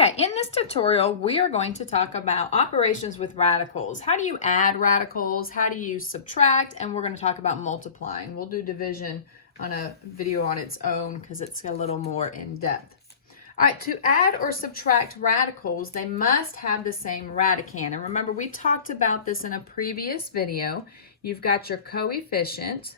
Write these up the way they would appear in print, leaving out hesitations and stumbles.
Okay, in this tutorial, we are going to talk about operations with radicals. How do you add radicals? How do you subtract? And we're going to talk about multiplying. We'll do division on a video on its own because it's a little more in depth. All right, to add or subtract radicals, they must have the same radicand. And remember, we talked about this in a previous video. You've got your coefficient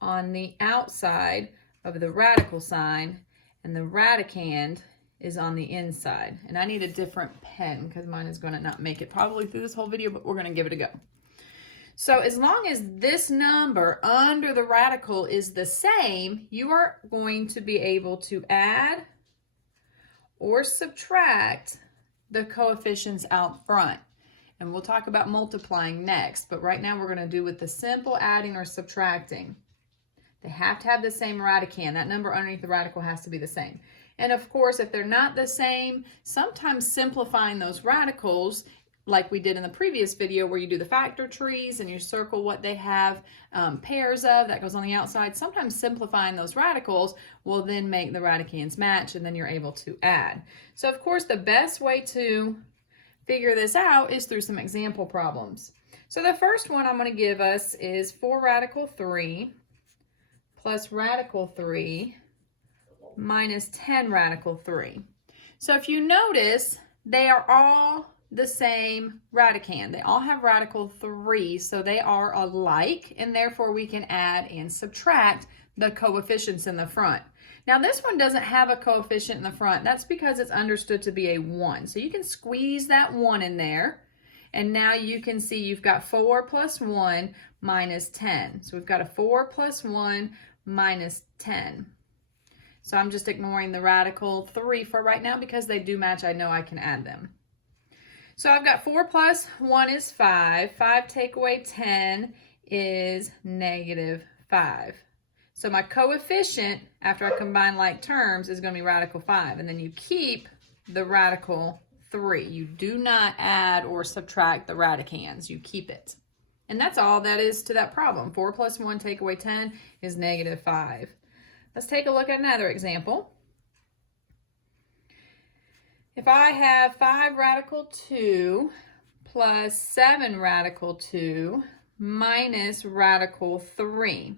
on the outside of the radical sign, and the radicand is on the inside. And I need a different pen because mine is going to not make it probably through this whole video, but we're going to give it a go. So as long as this number under the radical is the same, you are going to be able to add or subtract the coefficients out front. And we'll talk about multiplying next, but right now we're going to do with the simple adding or subtracting. They have to have the same radicand. That number underneath the radical has to be the same. And of course, if they're not the same, sometimes simplifying those radicals, like we did in the previous video where you do the factor trees and you circle what they have pairs of, that goes on the outside, sometimes simplifying those radicals will then make the radicands match, and then you're able to add. So of course, the best way to figure this out is through some example problems. So the first one I'm going to give us is 4 radical 3 plus radical 3 minus 10 radical 3. So if you notice, they are all the same radicand. They all have radical 3, so they are alike, and therefore we can add and subtract the coefficients in the front. Now this one doesn't have a coefficient in the front. That's because it's understood to be a 1. So you can squeeze that 1 in there, and now you can see you've got 4 plus 1 minus 10. So we've got a 4 plus 1 minus 10. So I'm just ignoring the radical 3 for right now because they do match. I know I can add them. So I've got 4 plus 1 is 5. 5 take away 10 is negative 5. So my coefficient, after I combine like terms, is going to be radical 5. And then you keep the radical 3. You do not add or subtract the radicands. You keep it. And that's all that is to that problem. 4 plus 1 take away 10 is negative 5. Let's take a look at another example. If I have 5 radical 2 plus 7 radical 2 minus radical 3.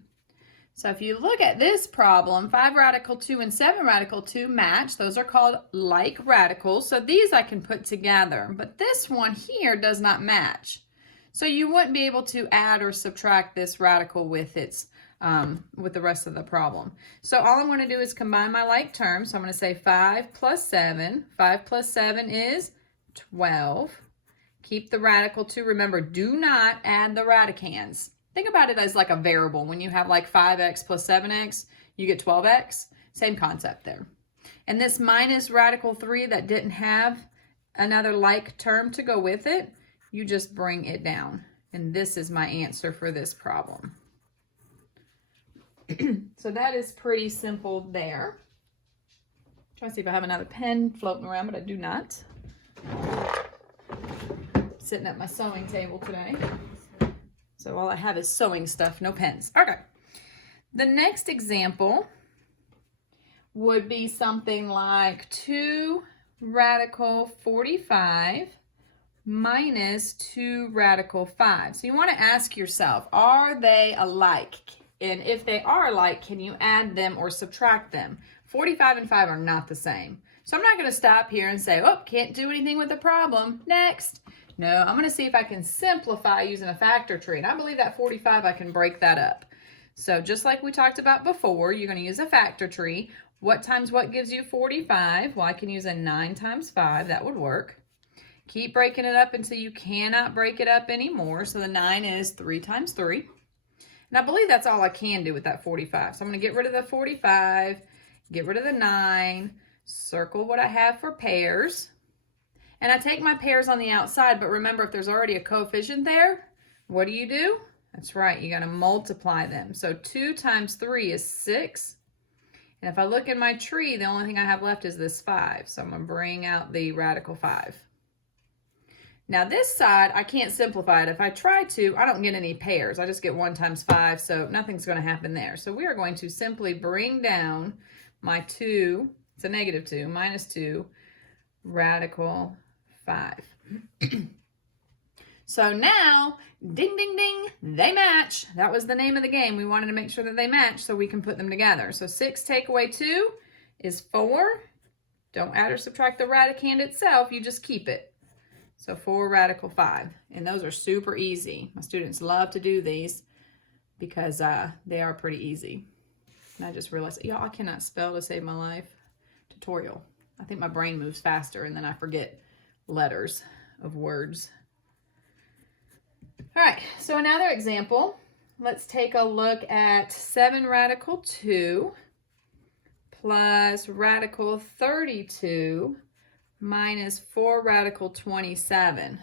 So if you look at this problem, 5 radical 2 and 7 radical 2 match. Those are called like radicals. So these I can put together. But this one here does not match. So you wouldn't be able to add or subtract this radical with its with the rest of the problem. So all I'm going to do is combine my like terms. So I'm going to say 5 plus 7. 5 plus 7 is 12. Keep the radical 2. Remember, do not add the radicands. Think about it as like a variable. When you have like 5x plus 7x, you get 12x. Same concept there. And this minus radical 3 that didn't have another like term to go with it, you just bring it down. And this is my answer for this problem. So that is pretty simple there. Try to see if I have another pen floating around, but I do not. Sitting at my sewing table today. So all I have is sewing stuff, no pens. Okay. The next example would be something like 2 radical 45 minus 2 radical 5. So you want to ask yourself, are they alike? And if they are alike, can you add them or subtract them? 45 and 5 are not the same. So I'm not going to stop here and say, oh, can't do anything with the problem. Next. No, I'm going to see if I can simplify using a factor tree. And I believe that 45, I can break that up. So just like we talked about before, you're going to use a factor tree. What times what gives you 45? Well, I can use a 9 times 5. That would work. Keep breaking it up until you cannot break it up anymore. So the 9 is 3 times 3. And I believe that's all I can do with that 45. So I'm going to get rid of the 45, get rid of the 9, circle what I have for pairs. And I take my pairs on the outside, but remember, if there's already a coefficient there, what do? That's right, you got to multiply them. So 2 times 3 is 6. And if I look in my tree, the only thing I have left is this 5. So I'm going to bring out the radical 5. Now this side, I can't simplify it. If I try to, I don't get any pairs. I just get 1 times 5, so nothing's going to happen there. So we are going to simply bring down my 2, it's a negative 2, minus 2, radical 5. So now, ding, ding, ding, they match. That was the name of the game. We wanted to make sure that they match so we can put them together. So 6 take away 2 is 4. Don't add or subtract the radicand itself. You just keep it. So 4 radical 5. And those are super easy. My students love to do these because they are pretty easy. And I just realized, y'all, I cannot spell to save my life. Tutorial. I think my brain moves faster and then I forget letters of words. All right, so another example. Let's take a look at 7 radical 2 plus radical 32 minus 4 radical 27.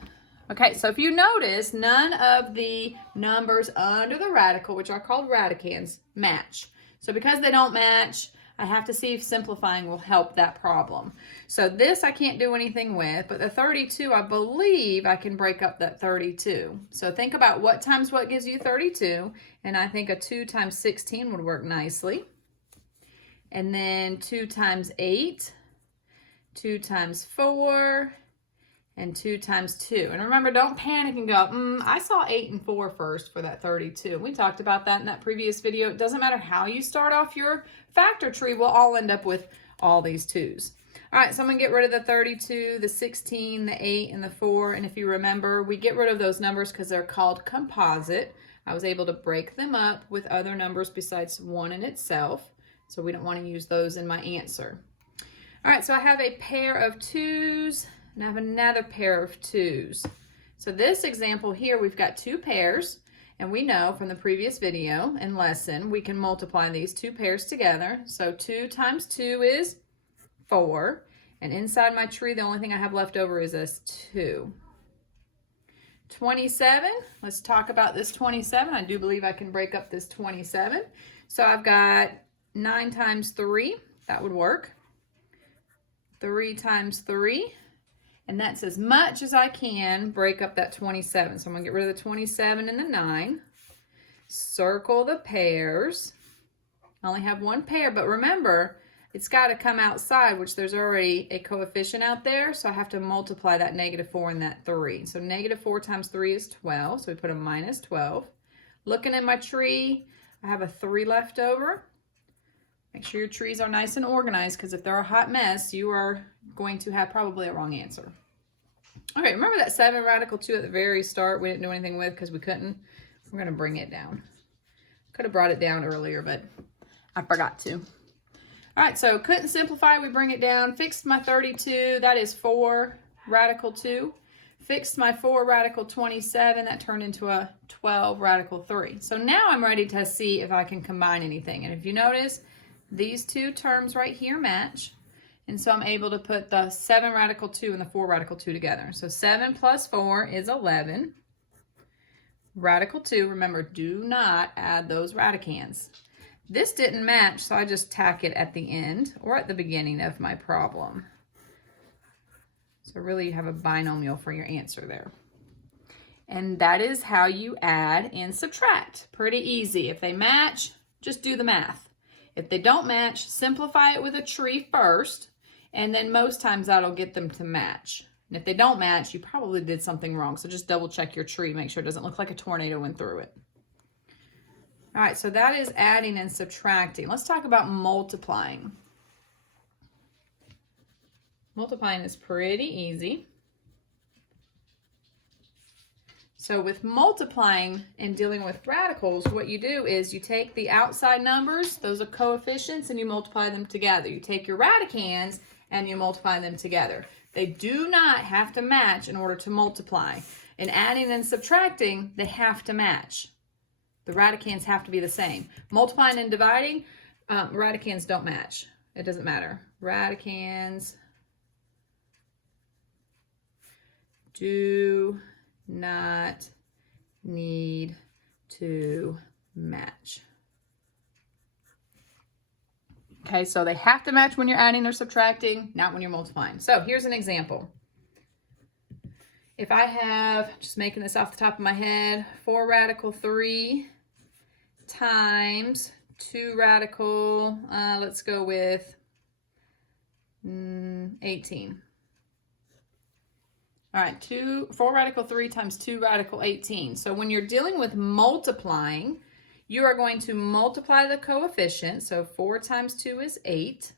Okay, so if you notice, none of the numbers under the radical, which are called radicands, match. So because they don't match, I have to see if simplifying will help that problem. So this I can't do anything with, but the 32, I believe I can break up that 32. So think about what times what gives you 32, and I think a 2 times 16 would work nicely. And then 2 times 8, 2 times 4, and 2 times 2. And remember, don't panic and go, I saw 8 and 4 first for that 32. We talked about that in that previous video. It doesn't matter how you start off your factor tree, we'll all end up with all these 2's. All right, so I'm going to get rid of the 32, the 16, the 8, and the 4. And if you remember, we get rid of those numbers because they're called composite. I was able to break them up with other numbers besides 1 in itself. So we don't want to use those in my answer. All right, so I have a pair of 2's. And I have another pair of 2's. So this example here, we've got 2 pairs, and we know from the previous video and lesson, we can multiply these 2 pairs together. So 2 times 2 is 4, and inside my tree, the only thing I have left over is this 2. 27, let's talk about this 27. I do believe I can break up this 27. So I've got 9 times 3, that would work. 3 times 3. And that's as much as I can break up that 27. So I'm going to get rid of the 27 and the 9. Circle the pairs. I only have 1 pair, but remember, it's got to come outside, which there's already a coefficient out there. So I have to multiply that -4 and that 3. So -4 times 3 is 12. So we put a minus 12. Looking at my tree, I have a 3 left over. Make sure your trees are nice and organized, because if they're a hot mess, you are going to have probably a wrong answer. Okay, remember that 7 radical 2 at the very start we didn't do anything with because we couldn't? We're going to bring it down. Could have brought it down earlier, but I forgot to. All right, so couldn't simplify, we bring it down. Fixed my 32, that is 4 radical 2. Fixed my 4 radical 27, that turned into a 12 radical 3. So now I'm ready to see if I can combine anything. And if you notice, these 2 terms right here match. And so I'm able to put the 7 radical 2 and the 4 radical 2 together. So 7 plus 4 is 11. Radical 2, remember, do not add those radicands. This didn't match, so I just tack it at the end or at the beginning of my problem. So really you have a binomial for your answer there. And that is how you add and subtract. Pretty easy. If they match, just do the math. If they don't match, simplify it with a tree first, and then most times that'll get them to match. And if they don't match, you probably did something wrong. So just double check your tree, make sure it doesn't look like a tornado went through it. All right, so that is adding and subtracting. Let's talk about multiplying. Multiplying is pretty easy. So with multiplying and dealing with radicals, what you do is you take the outside numbers, those are coefficients, and you multiply them together. You take your radicands and you multiply them together. They do not have to match in order to multiply. In adding and subtracting, they have to match. The radicands have to be the same. Multiplying and dividing, radicands don't match. It doesn't matter. Radicands do not need to match. Okay, so they have to match when you're adding or subtracting, not when you're multiplying. So here's an example. If I have, just making this off the top of my head, 4 radical 3 times 2 radical, let's go with 18. All right, 4 radical 3 times 2 radical 18. So when you're dealing with multiplying, you are going to multiply the coefficient. So 4 times 2 is 8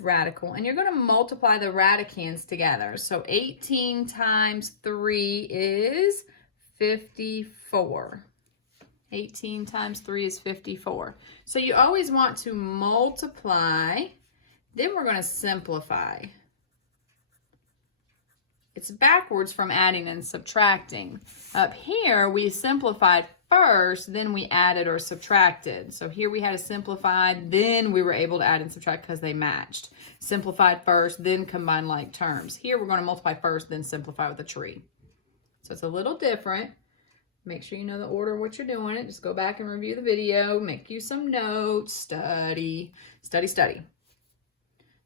radical. And you're going to multiply the radicands together. So 18 times 3 is 54. 18 times 3 is 54. So you always want to multiply. Then we're going to simplify. It's backwards from adding and subtracting. Up here, we simplified first, then we added or subtracted. So here we had to simplify, then we were able to add and subtract because they matched. Simplified first, then combine like terms. Here we're going to multiply first, then simplify with a tree. So it's a little different. Make sure you know the order of what you're doing. Just go back and review the video, make you some notes, study.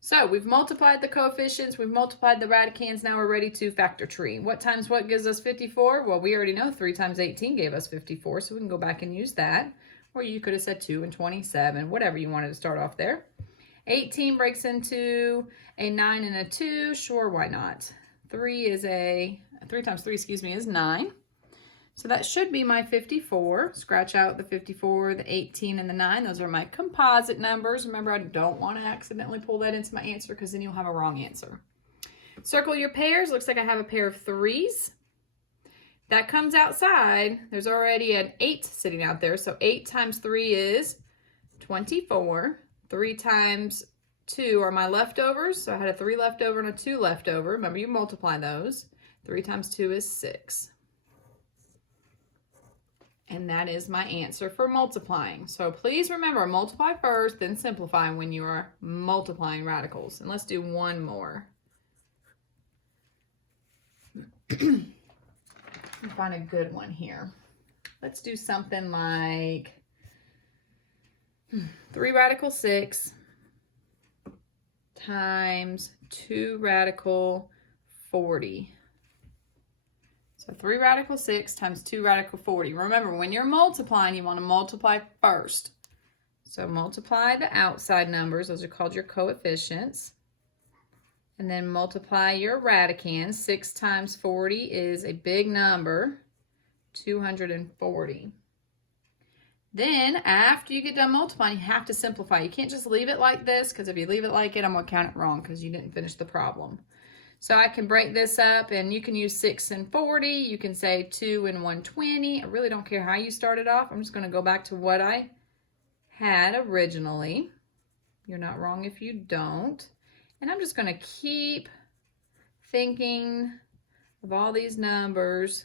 So we've multiplied the coefficients, we've multiplied the radicands, now we're ready to factor tree. What times what gives us 54? Well, we already know 3 times 18 gave us 54, so we can go back and use that. Or you could have said 2 and 27, whatever you wanted to start off there. 18 breaks into a 9 and a 2, sure, why not? 3 times 3, is 9. So that should be my 54. Scratch out the 54, the 18, and the 9. Those are my composite numbers. Remember, I don't want to accidentally pull that into my answer because then you'll have a wrong answer. Circle your pairs. Looks like I have a pair of 3s. That comes outside. There's already an 8 sitting out there. So 8 times 3 is 24. 3 times 2 are my leftovers. So I had a 3 left over and a 2 left over. Remember, you multiply those. 3 times 2 is 6. And that is my answer for multiplying. So please remember, multiply first, then simplify when you are multiplying radicals. And let's do one more. Find a good one here. Let's do something like 3 radical 6 times 2 radical 40. So 3 radical 6 times 2 radical 40. Remember, when you're multiplying, you want to multiply first. So multiply the outside numbers. Those are called your coefficients. And then multiply your radicands. 6 times 40 is a big number, 240. Then, after you get done multiplying, you have to simplify. You can't just leave it like this, because if you leave it like it, I'm going to count it wrong because you didn't finish the problem. So I can break this up, and you can use 6 and 40. You can say 2 and 120. I really don't care how you started off. I'm just going to go back to what I had originally. You're not wrong if you don't. And I'm just going to keep thinking of all these numbers,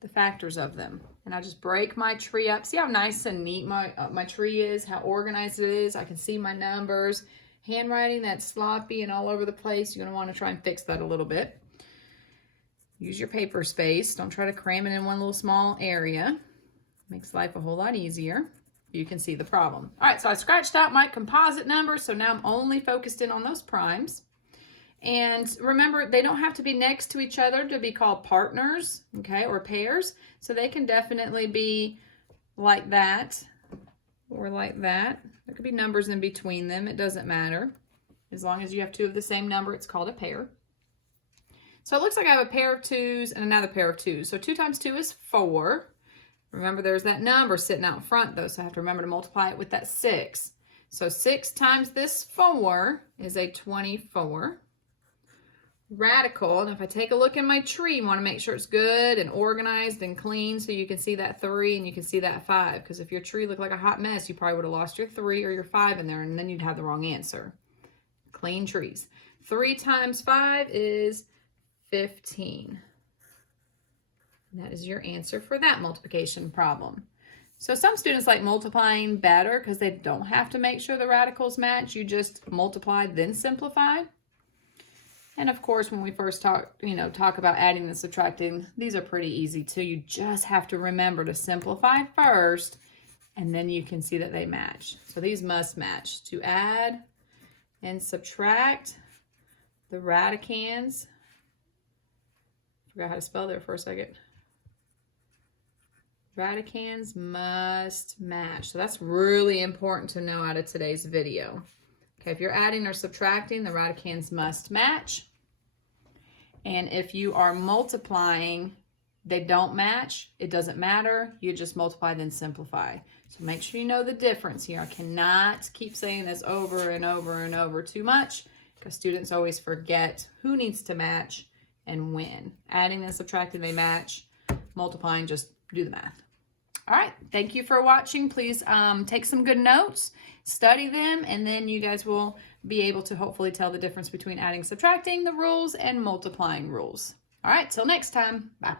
the factors of them. And I just break my tree up. See how nice and neat my tree is, how organized it is. I can see my numbers. Handwriting that's sloppy and all over the place, you're going to want to try and fix that a little bit. Use your paper space. Don't try to cram it in one little small area. Makes life a whole lot easier. You can see the problem. All right, so I scratched out my composite numbers, so now I'm only focused in on those primes. And remember, they don't have to be next to each other to be called partners, okay, or pairs. So they can definitely be like that or like that. There could be numbers in between them. It doesn't matter. As long as you have 2 of the same number, it's called a pair. So it looks like I have a pair of 2s and another pair of 2s. So 2 times 2 is 4. Remember, there's that number sitting out in front, though, so I have to remember to multiply it with that 6. So 6 times this 4 is a 24. Radical, and if I take a look in my tree, you want to make sure it's good and organized and clean so you can see that 3 and you can see that 5, because if your tree looked like a hot mess, you probably would have lost your 3 or your 5 in there, and then you'd have the wrong answer. Clean trees. 3 times 5 is 15. And that is your answer for that multiplication problem. So some students like multiplying better because they don't have to make sure the radicals match. You just multiply, then simplify. And of course, when we first talk about adding and subtracting, these are pretty easy too. You just have to remember to simplify first, and then you can see that they match. So these must match. To add and subtract the radicands. Forgot how to spell there for a second. Radicands must match. So that's really important to know out of today's video. Okay, if you're adding or subtracting, the radicands must match. And if you are multiplying, they don't match, it doesn't matter. You just multiply, then simplify. So make sure you know the difference here. I cannot keep saying this over and over and over too much because students always forget who needs to match and when. Adding and subtracting, they match. Multiplying, just do the math. All right, thank you for watching. Please take some good notes, study them, and then you guys will be able to hopefully tell the difference between adding, subtracting, the rules, and multiplying rules. All right, till next time. Bye.